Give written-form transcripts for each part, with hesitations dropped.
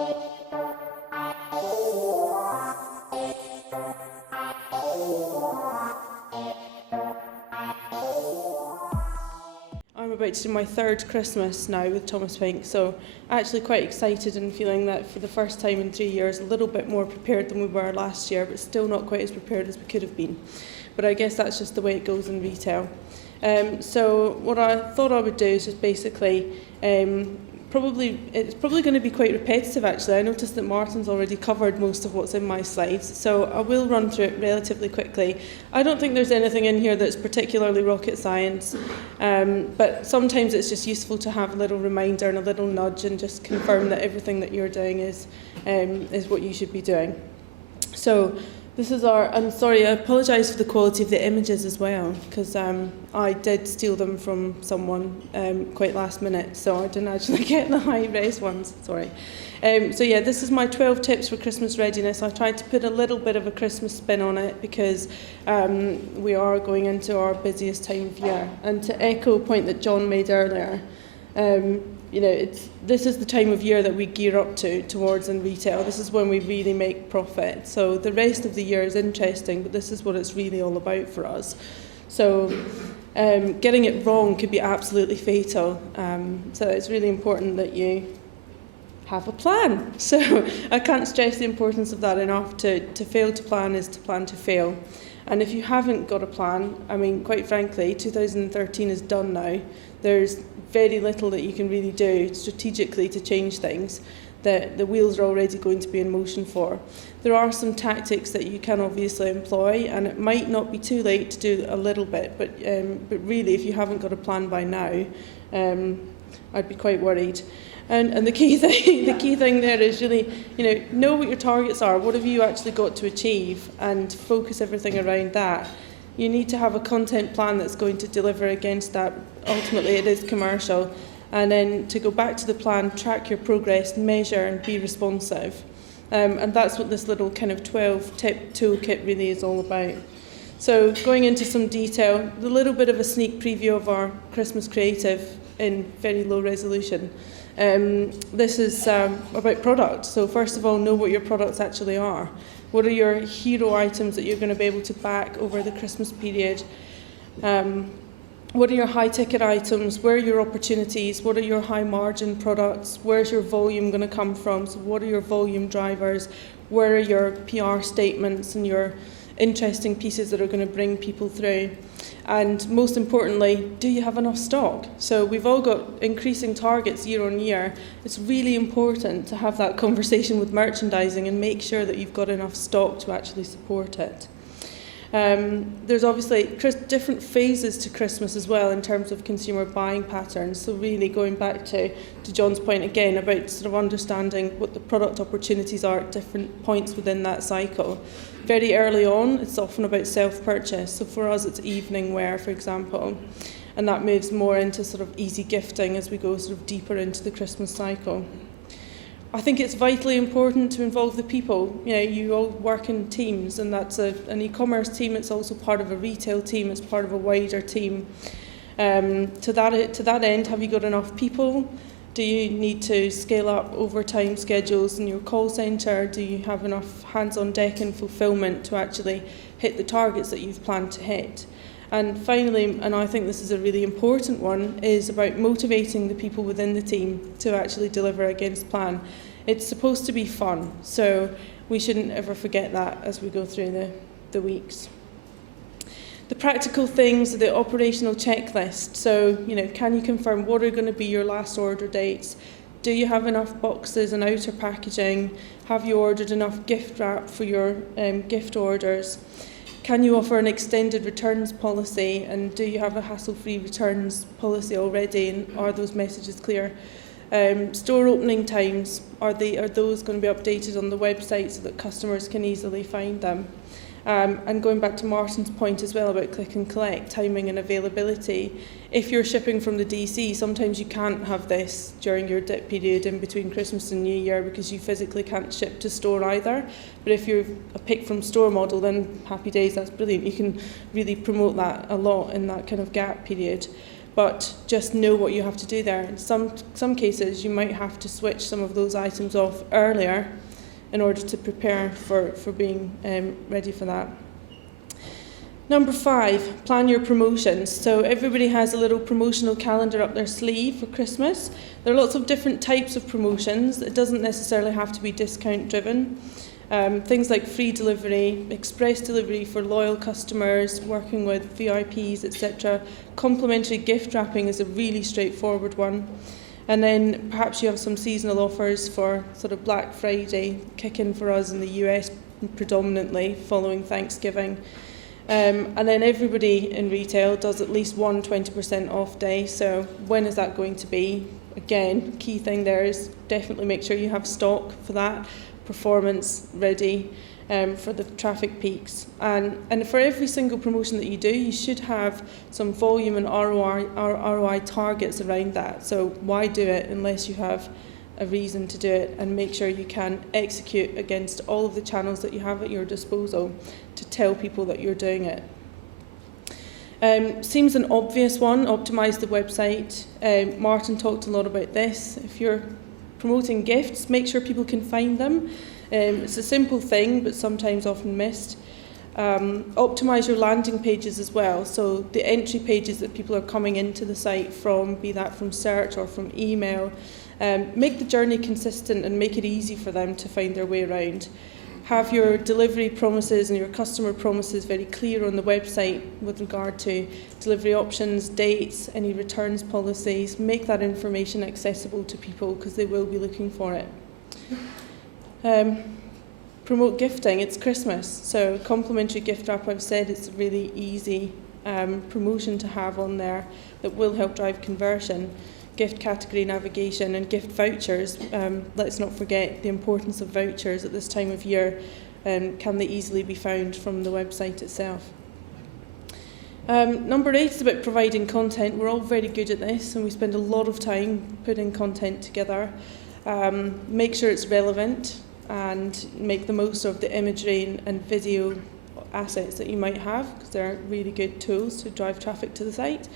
I'm about to do my third Christmas now with Thomas Pink, so actually quite excited and feeling that for the first time in 3 years a little bit more prepared than we were last year, but still not quite as prepared as we could have been. But I guess that's just the way it goes in retail. So what I thought I would do is just basically it's probably going to be quite repetitive actually. I noticed that Martin's already covered most of what's in my slides, so I will run through it relatively quickly. I don't think there's anything in here that's particularly rocket science, but sometimes it's just useful to have a little reminder and a little nudge and just confirm that everything that you're doing is what you should be doing. So this is I'm sorry, I apologise for the quality of the images as well, because I did steal them from someone quite last minute, so I didn't actually get the high-res ones, sorry. So yeah, this is my 12 tips for Christmas readiness. I tried to put a little bit of a Christmas spin on it because we are going into our busiest time of year. And to echo a point that John made earlier, this is the time of year that we gear up towards in retail. This is when we really make profit. So the rest of the year is interesting, but this is what it's really all about for us. So getting it wrong could be absolutely fatal. So it's really important that you have a plan. So I can't stress the importance of that enough. To fail to plan is to plan to fail. And if you haven't got a plan, I mean, quite frankly, 2013 is done now. There's very little that you can really do strategically to change things. The wheels are already going to be in motion for. There are some tactics that you can obviously employ, and it might not be too late to do a little bit, but really, if you haven't got a plan by now, I'd be quite worried. And the key thing there is really, know what your targets are. What have you actually got to achieve, and focus everything around that. You need to have a content plan that's going to deliver against that. Ultimately, it is commercial. And then to go back to the plan, track your progress, measure and be responsive. And that's what this little kind of 12-tip toolkit really is all about. So going into some detail, a little bit of a sneak preview of our Christmas creative in very low resolution. This is about products. So first of all, know what your products actually are. What are your hero items that you're going to be able to back over the Christmas period? What are your high-ticket items? Where are your opportunities? What are your high-margin products? Where's your volume going to come from? So what are your volume drivers? Where are your PR statements and your interesting pieces that are going to bring people through? And most importantly, do you have enough stock? So we've all got increasing targets year on year. It's really important to have that conversation with merchandising and make sure that you've got enough stock to actually support it. There's obviously different phases to Christmas as well in terms of consumer buying patterns. So really going back to John's point again about sort of understanding what the product opportunities are at different points within that cycle. Very early on, it's often about self-purchase. So for us, it's evening wear, for example. And that moves more into sort of easy gifting as we go sort of deeper into the Christmas cycle. I think it's vitally important to involve the people. You all work in teams, and that's an e-commerce team. It's also part of a retail team. It's part of a wider team. To that end, have you got enough people? Do you need to scale up overtime schedules in your call centre? Do you have enough hands on deck and fulfilment to actually hit the targets that you've planned to hit? And finally, and I think this is a really important one, is about motivating the people within the team to actually deliver against plan. It's supposed to be fun, so we shouldn't ever forget that as we go through the weeks. The practical things are the operational checklist. So, can you confirm what are going to be your last order dates? Do you have enough boxes and outer packaging? Have you ordered enough gift wrap for your gift orders? Can you offer an extended returns policy, and do you have a hassle-free returns policy already, and are those messages clear? Store opening times, are those going to be updated on the website so that customers can easily find them? And going back to Martin's point as well about click and collect, timing and availability, if you're shipping from the DC, sometimes you can't have this during your dip period in between Christmas and New Year because you physically can't ship to store either. But if you're a pick from store model, then happy days, that's brilliant. You can really promote that a lot in that kind of gap period. but just know what you have to do there. In some cases, you might have to switch some of those items off earlier in order to prepare for being ready for that. Number 5, plan your promotions. So everybody has a little promotional calendar up their sleeve for Christmas. There are lots of different types of promotions. It doesn't necessarily have to be discount driven. Things like free delivery, express delivery for loyal customers, working with VIPs, etc. Complimentary gift wrapping is a really straightforward one. And then perhaps you have some seasonal offers for sort of Black Friday, kicking for us in the US predominantly following Thanksgiving. And then everybody in retail does at least one 20% off day. So when is that going to be? Again, key thing there is definitely make sure you have stock for that, performance ready for the traffic peaks. And for every single promotion that you do, you should have some volume and ROI targets around that. So why do it unless you have a reason to do it, and make sure you can execute against all of the channels that you have at your disposal to tell people that you're doing it. Seems an obvious one, optimise the website. Martin talked a lot about this. If you're promoting gifts, make sure people can find them. It's a simple thing, but sometimes often missed. Optimise your landing pages as well. So the entry pages that people are coming into the site from, be that from search or from email, make the journey consistent and make it easy for them to find their way around. Have your delivery promises and your customer promises very clear on the website with regard to delivery options, dates, any returns policies. Make that information accessible to people because they will be looking for it. Promote gifting. It's Christmas, so complimentary gift wrap, I've said, it's a really easy promotion to have on there that will help drive conversion. Gift category navigation and gift vouchers. Let's not forget the importance of vouchers at this time of year. Can they easily be found from the website itself? Number 8 is about providing content. We're all very good at this and we spend a lot of time putting content together. Make sure it's relevant and make the most of the imagery and video assets that you might have, because they're really good tools to drive traffic to the site.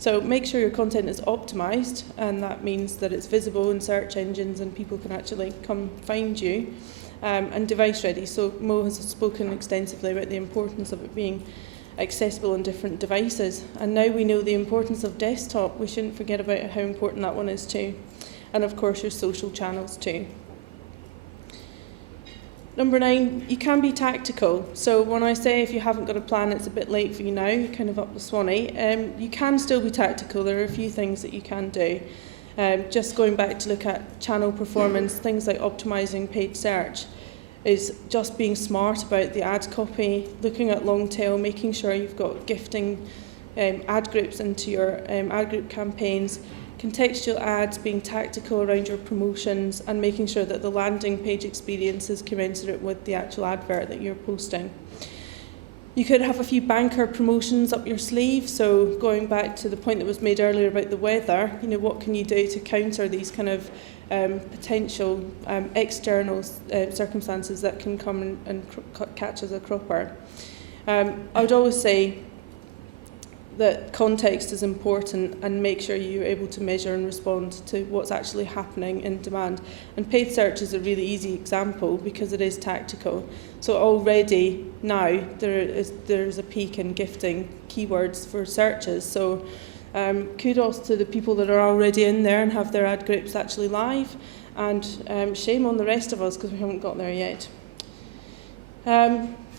So make sure your content is optimised, and that means that it's visible in search engines and people can actually come find you, and device ready. So Mo has spoken extensively about the importance of it being accessible on different devices, and now we know the importance of desktop. We shouldn't forget about how important that one is too, and of course your social channels too. Number 9, you can be tactical. So when I say if you haven't got a plan, it's a bit late for you now, you're kind of up the Swanee. You can still be tactical. There are a few things that you can do. Just going back to look at channel performance, things like optimising paid search is just being smart about the ad copy, looking at long tail, making sure you've got gifting ad groups into your ad group campaigns, contextual ads, being tactical around your promotions, and making sure that the landing page experience is commensurate with the actual advert that you're posting. You could have a few banker promotions up your sleeve. So going back to the point that was made earlier about the weather, what can you do to counter these kind of potential external circumstances that can come and catch as a cropper. I would always say that context is important, and make sure you're able to measure and respond to what's actually happening in demand. And paid search is a really easy example because it is tactical. So already now there's a peak in gifting keywords for searches. So kudos to the people that are already in there and have their ad groups actually live, and shame on the rest of us because we haven't got there yet.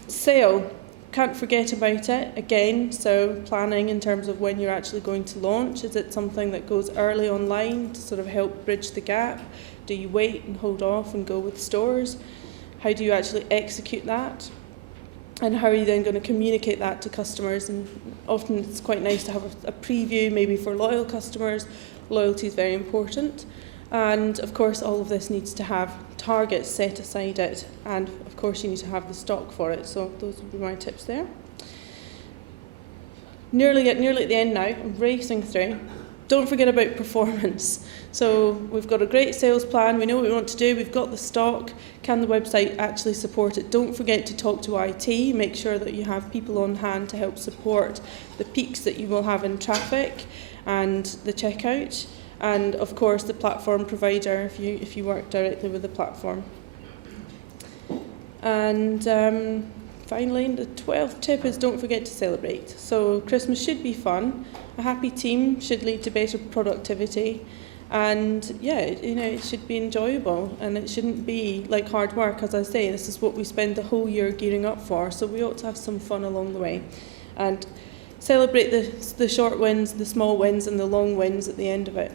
Sale. Can't forget about it again, so planning in terms of when you're actually going to launch. Is it something that goes early online to sort of help bridge the gap? Do you wait and hold off and go with stores? How do you actually execute that? And how are you then going to communicate that to customers? And often it's quite nice to have a preview maybe for loyal customers. Loyalty is very important. And of course all of this needs to have targets set aside it, and of course you need to have the stock for it. So those would be my tips there. Nearly at the end now, I'm racing through. Don't forget about performance. So we've got a great sales plan, we know what we want to do, we've got the stock. Can the website actually support it? Don't forget to talk to IT, make sure that you have people on hand to help support the peaks that you will have in traffic. and the checkout, and of course the platform provider if you work directly with the platform. And finally, the 12th tip is don't forget to celebrate. So Christmas should be fun. A happy team should lead to better productivity. And yeah, it should be enjoyable, and it shouldn't be like hard work. As I say, this is what we spend the whole year gearing up for, so we ought to have some fun along the way. And celebrate the short wins, the small wins, and the long wins at the end of it.